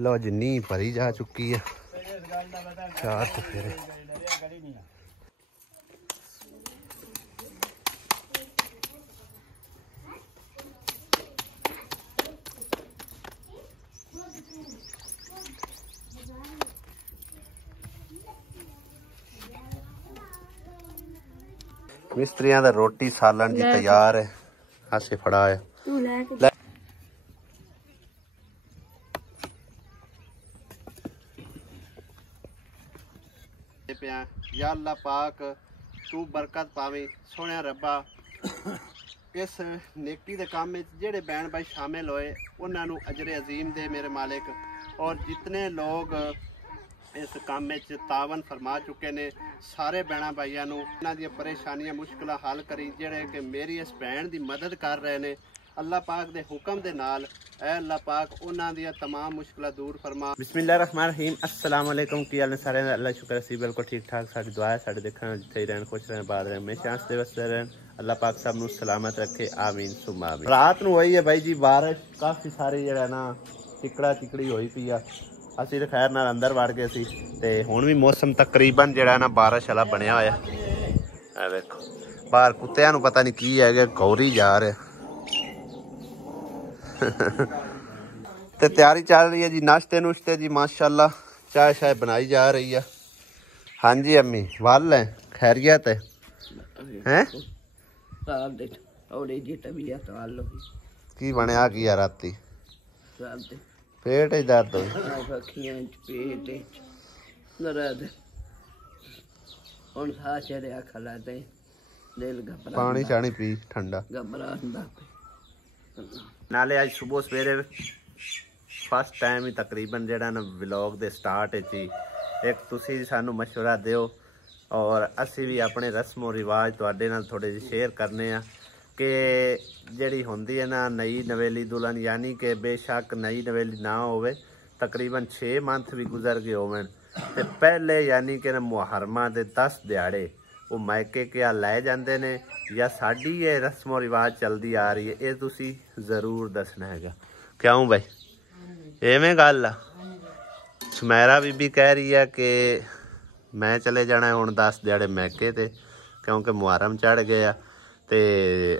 लो जी नींह भरी जा चुकी है। 4 चफेरे मिस्त्रियां दा रोटी सालन जी तैयार है। हासे फड़ा है या अल्लाह पाक तू बरकत पावी सोहणिया रब्बा इस नेकी दे काम में जेड़े बहन भाई शामिल होए उन्हां नू अजरे अजीम दे मेरे मालिक। और जितने लोग इस काम में तावन फरमा चुके ने सारे बहना भाइयों नू इन्हां दी परेशानियां मुश्किलां हल करी जेड़े कि मेरी इस बहन दी मदद कर रहे ने। अल्लाह पाक दे हुक्म दे नाल ऐ अल्लाह पाक उन्हां दी तमाम मुश्किलां दूर फरमा। बिस्मिल्लाहिर्रहमानिर्रहीम अस्सलाम वालेकुम की हाल ने सारे अल्लाह शुक्र असी बिल्कुल ठीक ठाक। साडी दुआ है साडे देखण जिथे रहन खुश रहन बाहर रहन हमेशा हंसते वसते रहन। अल्लाह पाक सब नू सलामत रखे आमीन सुम्मा आमीन। रात नू होई है भाई जी बारिश काफ़ी सारी जेड़ा ना चिकड़ा चिकड़ी होई पई आ। असी तो खैर नाल अंदर वड़ गए सी ते हुण भी मौसम तकरीबन जेड़ा ना बारिश वाला बनया होया। ए देखो बाहर कुत्तियां नू पता नहीं की है गौरी जा रहे ते तैयारी चल रही है जी नाश्ते नुश्ते जी माशाल्लाह। चाय शाय बनाई जा रही है। हाँ जी अम्मी वाल है खैरियत है हैं की बनया की है राती पेट दर्द पानी शानी पी ठंडा नाले अज सुबह सवेरे फस्ट टाइम ही तकरीबन जेड़ा ना व्लॉग दे स्टार्ट ही एक तुसी सानू मशवरा दियो और असी भी अपने रस्मो रिवाज तुहाडे नाल थोड़े जे शेयर करने आ कि जेड़ी होंदी है ना नई नवेली दुल्हन यानी कि बेशक नई नवेली ना होवे तकरीबन 6 मंथ भी गुजर गए होवन ते पहले यानी कि मुहर्रमा दे 10 दिहाड़े वो मायके क्या लै जाते ने या साड़ी ये रस्मो रिवाज चलती आ रही है ये तुसी जरूर दसना है। क्यों भाई एवें गल आ सुमेरा बीबी कह रही है कि मैं चले जाना हुण 10 दिहाड़े मैके ते क्योंकि मुहर्रम चढ़ गया ते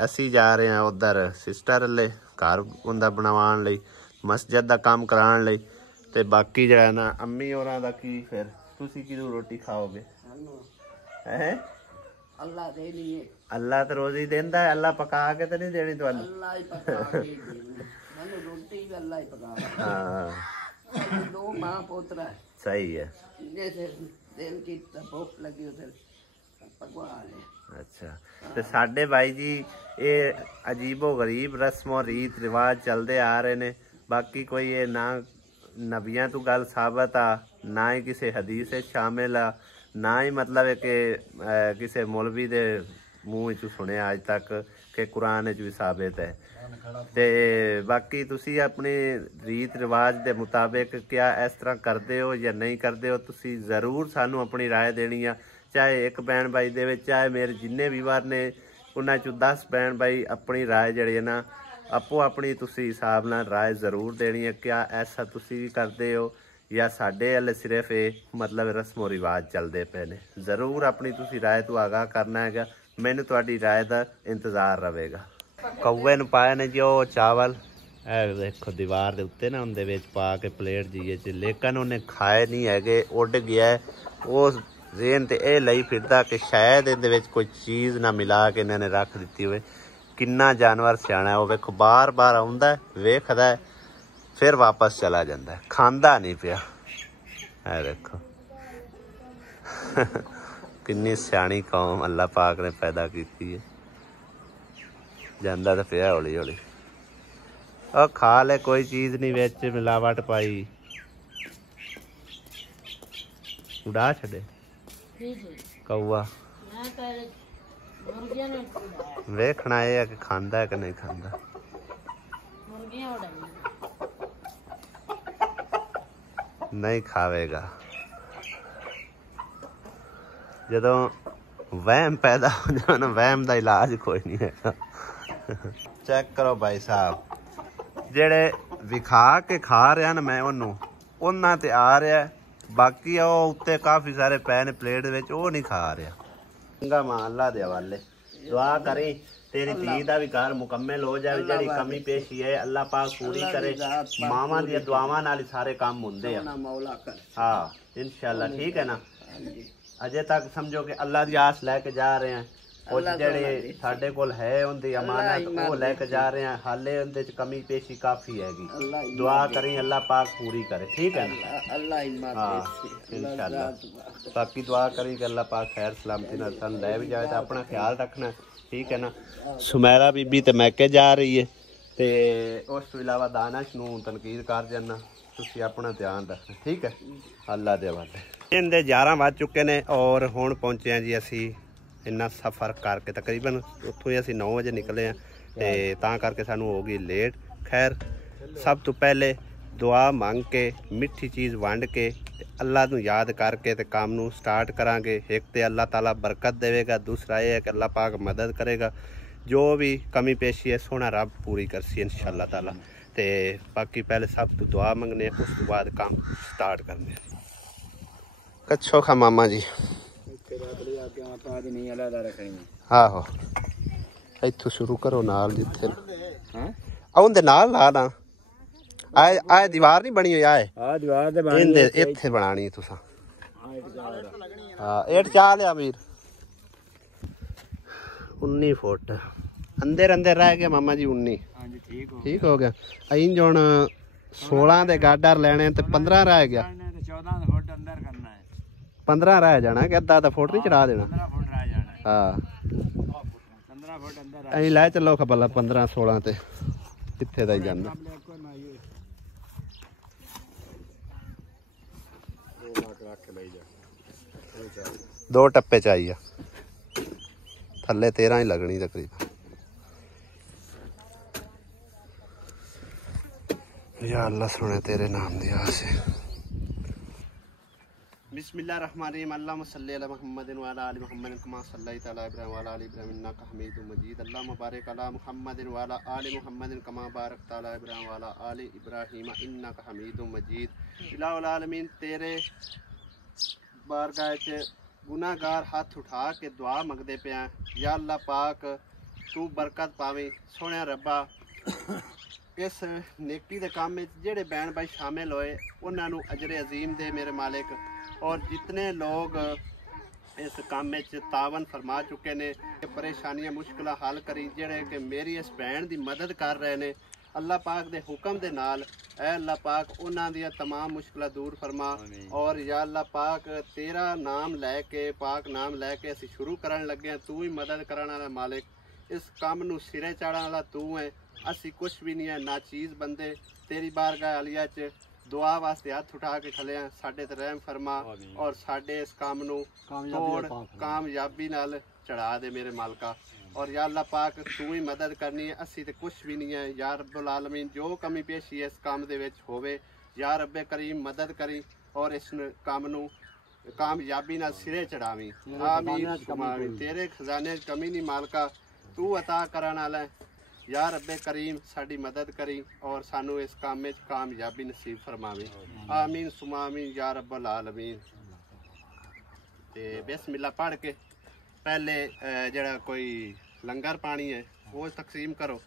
असी जा रहे हैं उधर सिस्टर ले घर उंदा बनवाण लई मस्जिद दा काम कराण लई ते बाकी जेड़ा ना अम्मी होरां दा की फिर तुसी किदू रोटी खाओगे हैं अल्लाह दे लिए अल्लाह तो रोजी देंदा है अल्लाह पका के तो नहीं देनी तुहानू अल्लाह ही पका के मैंने रोटी भी अल्लाह ही पका हां दो मां पोतरा है सही है जैसे दिल की भूख लगी उधर पकवा ले। अच्छा तो साडे भाई जी ये अजीबो गरीब रस्मों रीत रिवाज चलते आ रहे ने बाकी कोई ये ना नबियां तू गल साबित आ ना ही किसी हदीस शामिल आ ना ही मतलब है कि किसी मौलवी दे मूँह चू सुने अज तक कि कुरान भी साबित है ते बाकी तुसी अपने रीत रिवाज के मुताबिक क्या इस तरह करते हो या नहीं करते हो तुसी जरूर सानू अपनी राय देनी आ। चाहे एक बहन भाई दे चाहे मेरे जिन्ने भी वार ने उन्होंने चो 10 बहन भाई अपनी राय जी है ना आपो अपनी तुसी हिसाब नाल राय जरूर देनी है। क्या ऐसा तुसी भी करते हो या साडे हले सिर्फ ये मतलब रस्मो रिवाज चलते पे ने जरूर अपनी तुसी राय तो आगाह करना है। मैनू तुहाडी राय का इंतजार रहेगा। कौवे नू पाए ने जो चावल ए देखो दीवार दे उत्ते ना उनदे विच पा के प्लेट जीए च लेकिन उन्हें खाए नहीं है उड़ गया है वो जेन ते ए लई फिरदा कि शायद इहदे विच कोई चीज़ ना मिला के इन्होंने रख दी हुए। किन्ना जानवर सियाना है वो वेखो बार बार आउंदा है वेखदा है फिर वापस चला जाता है खांदा नहीं पिया है देखो किन्नी सियाणी कौम अल्लाह पाक ने पैदा की है जांदा तो पिया हौली हौली और खा ले कोई चीज़ नहीं विच मिलावट पाई उड़ा छड़े कौआ वेखना है कि खांदा है कि नहीं खांदा नहीं खावेगा जदों वहम पैदा हो जाए ना वहम का इलाज कोई नहीं है। चेक करो भाई साहब जेड़े विखा के खा रहा ना मैं उन्होंने ਉਹਨਾਂ ਤੇ ਆ ਰਿਹਾ। ਬਾਕੀ ਉਹ ਉੱਤੇ ਕਾਫੀ ਸਾਰੇ ਪੈ ਨੇ ਪਲੇਟ ਦੇ ਵਿੱਚ, ਉਹ ਨਹੀਂ ਖਾ ਰਿਹਾ। ਚੰਗਾ ਮਾਂ ਅੱਲਾ ਦੇ ਹਵਾਲੇ। ਦੁਆ ਕਰੀ तेरी धी का भी घर मुकम्मल हो जाए, जी कमी पेशी है अल्लाह पाक पूरी करे। मावां दी दुआवां नाल सारे काम होंदे आ। हाँ इंशाल्लाह ठीक है ना। अजे तक समझो कि अल्लाह दी आस लैके जा रहे हैं, कुछ जेड़े साडे कोल है उनकी अमानत वो लैके जा रहे हैं, हाले उनदे च कमी पेशी काफी हैगी। दुआ करी अल्लाह पाक पूरी करे, ठीक है ना। हाँ इंशाल्लाह। बाकी दुआ करी कि अल्लाह पाक खैर सलामती नाल सन लै भी जाए, तो अपना ख्याल रखना, ठीक है ना। सुमैरा बीबी तो मैके जा रही है, तो उस तो इलावा दानिश नूं तनकीद कर जाना, तुसीं अपना ध्यान रखना, ठीक है। अल्लाह दे हवाले। इनके 11 बज चुके ने और हुण पहुंचे हैं जी असी इन्ना सफ़र करके, तकरीबन उत्थों ही असी 9 बजे निकले हैं, तो तां करके सानू हो गई लेट। खैर सब तो पहले दुआ मंग के मिठी चीज़ वंड के अल्लाह नूं याद करके ते काम नूं स्टार्ट करांगे। एक तो अल्लाह ताला बरकत देवेगा, दूसरा ये है कि अल्लाह पाक मदद करेगा, जो भी कमी पेशी है सोना रब पूरी करसी इंशाअल्लाह ताला। ते बाकी पहले सब तो दुआ मंगने, उस बाद काम स्टार्ट करने। कच्छो खा मामा जी। आहो इत्थों शुरू करो नाल जिथे आउंदे नाल ला ना। आए दीवार नहीं बनी हुई, आए दीवार ते बनी इत्थे बनानी तुसा। हां एट चाल है अमीर 19 फुट अंदर अंदर रह गया मामा जी 19। हां जी ठीक हो गया। इंज हुन 16 दे गाडर लेने ते 15 रह गया, 14 फुट अंदर करना है, 15 रह जाना कि अद्धा आधा फुट नहीं चढ़ा देना। 15 फुट रह जाना है। हां 15 फुट अंदर अहीं लै चलो खबला 15 16 ते किथे दा ही जांदा। दो टप्पे चाहिए, थल्ले 13 ही लगनी तकरीबन। या अल्लाह सुने तेरे नाम दी आसे। बिस्मिल्लाहिर्रहमानिर्रहीम। अल्लाहुम्मा सल्ली अला मुहम्मदिन व अला आलि मुहम्मदिन कमा सल्लैता अला इब्राहीम व अला आलि इब्राहीम इन्नका हमीदुम मजीद। अल्लाहुम्मा बारिक अला मुहम्मदिन व अला आलि मुहम्मदिन कमा बारकता अला इब्राहीम व अला आलि इब्राहीम इन्नका हमीदुम मजीद। इलाहुल आलमीन तेरे बारगाह च गुनाहगार हाथ उठा के दुआ मंगदे पे हैं, या अल्लाह पाक तू बरकत पावी। सोहणिया रब्बा इस नेकी दे काम में जेड़े बहन भाई शामिल होए उन्हां नूं अजरे अजीम दे मेरे मालिक, और जितने लोग इस काम में तावन फरमा चुके ने, परेशानियां मुश्किल हल करी, जेड़े कि मेरी इस भैन की मदद कर रहे ने अल्लाह पाक दे हुक्म दे नाल, ऐ अल्लाह पाक उन्हां दियां तमाम मुश्किलां दूर फरमा। और या अल्लाह पाक तेरा नाम लैके पाक नाम लैके असीं शुरू करन लगे हैं, तू ही मदद करन वाला मालिक, इस काम नूं सिरे चाढ़न वाला तू है, असी कुछ भी नहीं है ना चीज़ बंदे। तेरी बारगाह अलिया च दुआ वास्ते हाथ उठा के खले हैं, साडे ते रहम फरमा और साडे इस काम नूं तोड़ कामयाबी नाल चढ़ा दे मेरे मालका। और या अल्लाह पाक तू ही मदद करनी है, असी ते कुछ भी नहीं है। या रब्बुल आलमीन जो कमी पेशी है इस काम दे विच होवे, या रब्बे करीम मदद करी और इस काम नूं कामयाबी नाल सिरे चढ़ावी। आमीन। तेरे खजाने कमी नहीं मालका, तू अता करन वाला है। या रब्बे करीम साडी मदद करी और सानू इस काम में कामयाबी नसीब फरमावे। आमीन सुमा आमीन या रब्बुल आलमीन। ते बिस्मिल्लाह पढ़ के पहले जड़ा कोई लंगर पानी है वो तकसीम करो।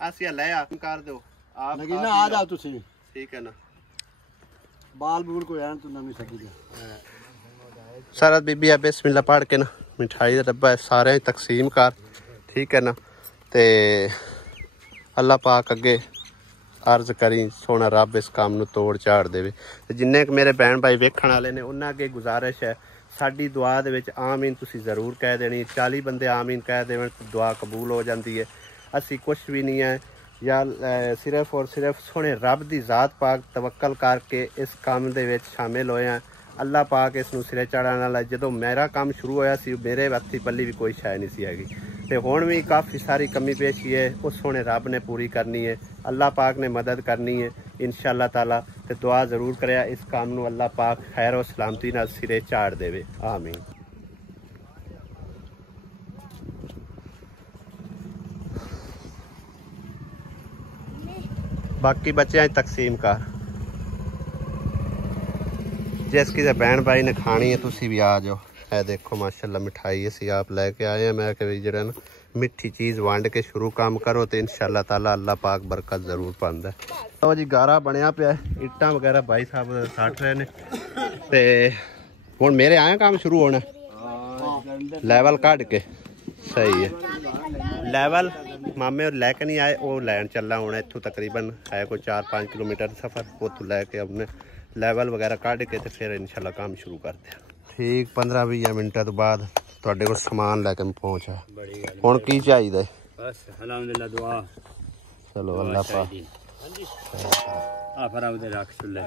आसिया लया कर दो आप ना आ जाओ तुसी, ठीक है ना। बाल बूल को यार तू नवी सकी दे सारा बीबी बिस्मिल्लाह पढ़ के ना मिठाई दा डब्बा सारे तकसीम कर, ठीक है ना। ते अल्लाह पाक अगे अर्ज करी सोना रब इस काम नूं तोड़ झाड़ देवे। ते जिन्ने मेरे भैन भाई वेखण वाले ने उन्हां अगे गुजारिश है, साडी दुआ दे विच आमीन तुसी ज़रूर कह देनी। 40 बंदे आमीन कह देवन तो दुआ कबूल हो जाती है। असी कुछ भी नहीं है, या सिर्फ और सिर्फ सोने रब दी ज़ात पाक तवक्कल करके इस काम दे विच शामिल होए हैं। अल्लाह पाक इस नूं सिरे चढ़ाने वाला। जदों मेरा काम शुरू होया सी मेरे हत्थी पल्ली भी कोई शै नहीं सी हैगी, ते हुण भी काफ़ी सारी कमी पेशी है उस सोने रब ने पूरी करनी है। अल्लाह पाक ने मदद करनी है इंशाअल्लाह ताला। ते दुआ ज़रूर करेआ इस काम नूं अल्लाह पाक खैर और सलामती नाल सिरे झाड़ देवे। आमीन। बाकी बच्चे तकसीम कर जिस किसी भैन भाई ने खानी है तुसी भी आ जाओ। है देखो माशाल्लाह मिठाई असी आप लैके आए हैं। मैं कि जरा ना मिठी चीज़ वंड के शुरू काम करो तो इंशाल्लाह ताला अल्लाह पाक बरकत जरूर पांदा। तो जी गारा बनया पिया इट्टां वगैरह भाई साहब साट रहे ने ते हुण मेरे आया काम शुरू होना लैवल कट के सही है। लैवल मामे और लैके नहीं आए वो लैन चलना होना इत्थों तकरीबन है कोई 4-5 किलोमीटर सफ़र उतों लैके अपने लैवल वगैरह कट के तो फिर इंशाल्लाह काम शुरू करते हैं। ठीक 15-20 मिनटों तो बाद तुहाडे कोल समान लैके मैं पहुंचा हुण की चाहिए बस अल्हम्दुलिल्लाह दुआ चलो अल्लाह पाक आ फरा उधर रख सुले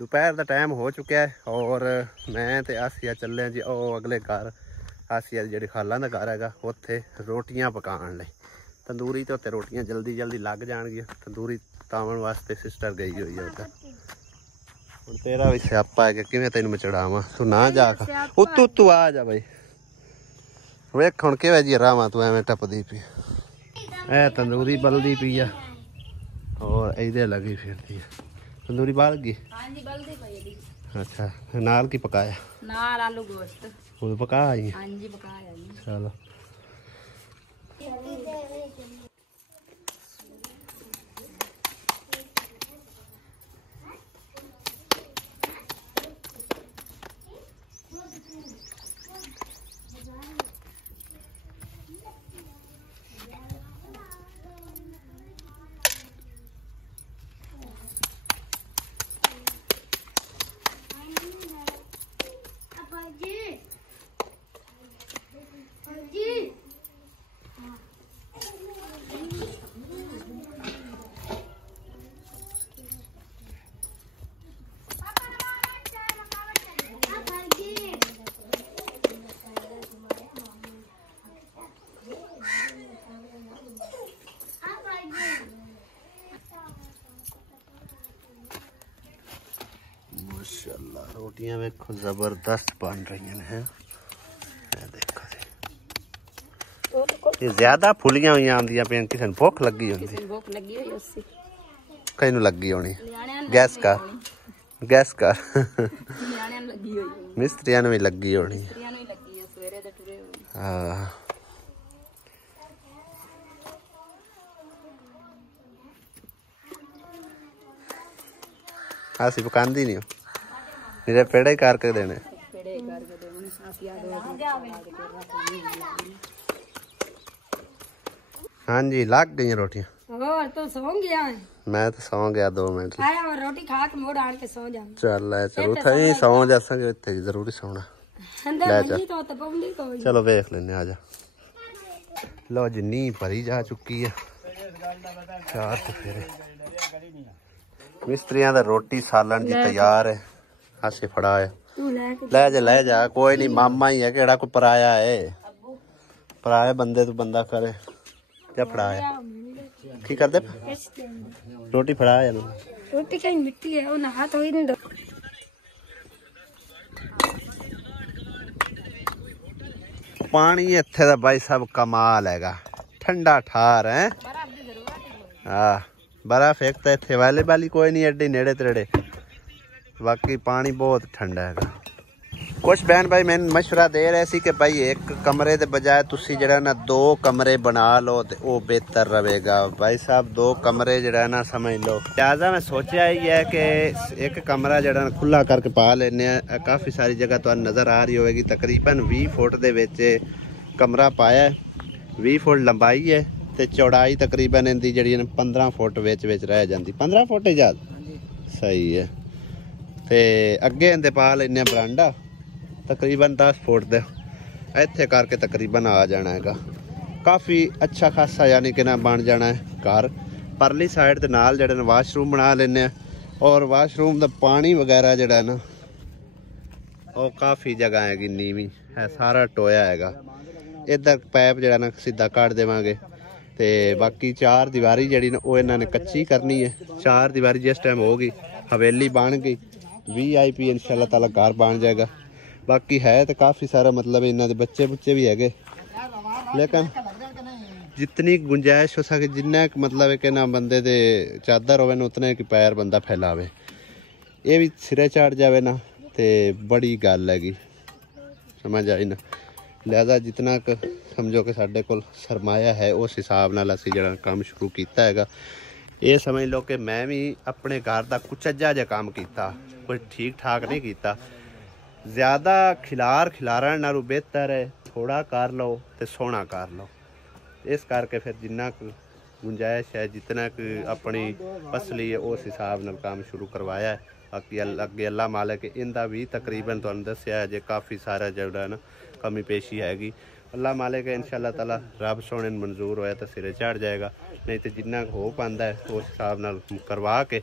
दोपहर का टाइम हो चुका है और मैं तो आसिया चले जी और अगले घर आसिया जी खाला का घर है उत्थे रोटियां पकाने लई तंदूरी तो उत्ते रोटियां जल्दी जल्दी लग जाएगी। तंदूरी तावन वास्ते सिस्टर गई हुई है उधर। हुण तेरा भी स्यापा है कि किवें तैनूं मैं चढ़ावां तू ना जा उत्तू उत्तू आ जा बई वेख हुण किवें जी रावां तू एवें टपदी पई ए तंदूरी बलदी पई आ और इधे लगी फिरदी है तंदूरी बाल गई। हां जी बलदी पई है। अच्छा नाल की पकाया नाल आलू गोश्त वो पका आई। हां जी पकाया जी चलो माशाल्लाह रोटियां देखो जबरदस्त बन रही हैं। देखो ये ज्यादा फुलियां हुई आंदियां पे किसी भुख लगी होंदी कई नूं लगी होनी गैस कर मिस्त्रियां नूं भी लगी होनी। हाँ आसी पकांदी नहीं मेरे पेड़े ही करके देने। हाँ जी लग गई रोटियां और तो सो गया मैं तो सो गया 2 मिनट और रोटी खा के मोड़ आन के सो जा चल चल उठ ही सो जासांगे इत्थे जरूरी सोना ले जा तो चलो देख लेने आ जा। लो जी नींह भरी जा चुकी है 4 फेरे मिस्त्रियां दा रोटी सालन जी तैयार है। आसे फड़ा है ले जा कोई नहीं मामा ही है केड़ा कोई पराया है पराए बंदे तो बंदा करे क्या फड़ाया की करदे रोटी फड़ाया रोटी कहीं मिट्टी है वो नहा तो ही नहीं दो। पानी इत्थे दा भाई साहब कमाल हैगा ठंडा ठार है। हाँ बर्फ एक तो इत्थे अवेलेबल ही कोई नहीं एड्डी नेड़े तेड़े बाकी पानी बहुत ठंडा हैगा। कुछ बहन भाई मैंने मशवरा दे रहे सी कि भाई एक कमरे के बजाय तुसी जरा ना 2 कमरे बना लो तो वो बेहतर रहेगा। भाई साहब 2 कमरे जरा ना समझ लो। लिहाजा मैं सोचा ही है कि एक कमरा जरा खुला करके पा लेने। काफ़ी सारी जगह तो नज़र आ रही होगी। तकरीबन 20 फुट दे विच कमरा पाया है, 20 फुट लंबाई है तो चौड़ाई तकरीबन इनकी जी 15 फुट विच रह जाती। 15 फुट इजाद सही है। तो अगे इनके पा लेने बरांडा तकरीबन 10 फुट दे इत्थे करके तकरीबन आ जाना है। काफ़ी अच्छा खासा यानी कि ना बन जाना है घर। परली साइड के नाल जड़े वाशरूम बना लेने और वाशरूम का पानी वगैरह जड़ा ना वो काफ़ी जगह हैगी नीवी है, सारा टोया हैगा। इधर पैप जड़ा ना सीधा काट देवांगे। तो बाकी 4 दीवारी जड़ी ना वो इन्होंने कच्ची करनी है। 4 दीवारी जिस टाइम होगी हवेली बन गई, VIP इंशाल्लाह ताला घर बन जाएगा। बाकी है तो काफ़ी सारा मतलब इन्होंने बच्चे बुच्चे भी है, लेकिन जितनी गुंजाइश हो सके जिन्ना मतलब कि ना बंदे दे चादर होवे ना उतने कि पैर बंदा फैलावे, ये भी सिरे चढ़ जाए ना तो बड़ी गल हैगी, समझ आई ना। लिहाजा जितना क समझो कि साढ़े कोल सरमाया है उस हिसाब नाल असीं जिहड़ा काम शुरू कीता हैगा। ये समझ लो कि मैं भी अपने घर का कुचज्जा जिहा काम कीता, कोई ठीक ठाक नहीं कीता। ज़्यादा खिलारन नालों बेहतर है थोड़ा कर लो तो सोहना कर लो। इस करके फिर जिन्ना गुंजाइश है जितना अपनी फसली है उस हिसाब नाल काम शुरू करवाया है। बाकी अगे अल्लाह मालिक इनका भी तकरीबन तुहानूं दस्सिया है जे काफ़ी सारा जिहड़ा ना कमी पेशी हैगी। अल्लाह मालिक इंशाअल्लाह ताला रब सोने मंजूर होया तो सिरे चढ़ जाएगा, नहीं तो जिन्ना हो पाता है उस हिसाब नाल करवा के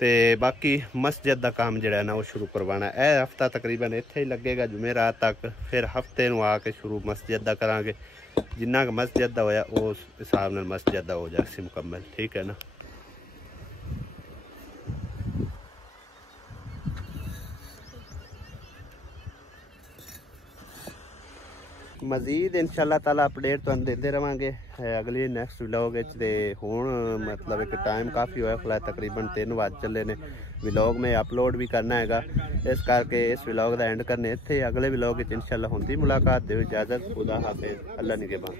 ते बाकी मस्जिद का काम जो है ना वो शुरू करवाना। यह हफ्ता तकरीबन इत्थे ही लगेगा जुमेरात तक, फिर हफ्ते नूं आके शुरू मस्जिद का करांगे। जिन्ना मस्जिद का होया उस हिसाब नाल मस्जिद का हो जाए मुकम्मल, ठीक है ना। मजीद इंशाअल्लाह ताला अपडेट तुहानूं देते रहेंगे अगली नैक्सट व्लॉग। तो हुण मतलब एक टाइम काफ़ी होया खला, तकरीबन 3 बज चले ने। व्लॉग में अपलोड भी करना हैगा, इस करके इस व्लॉग का एंड करने इत्थे। अगले व्लॉग इंशाअल्लाह होंदी मुलाकात। दो इजाज़त, खुदा हाफिज़, अल्लाह निगहबान।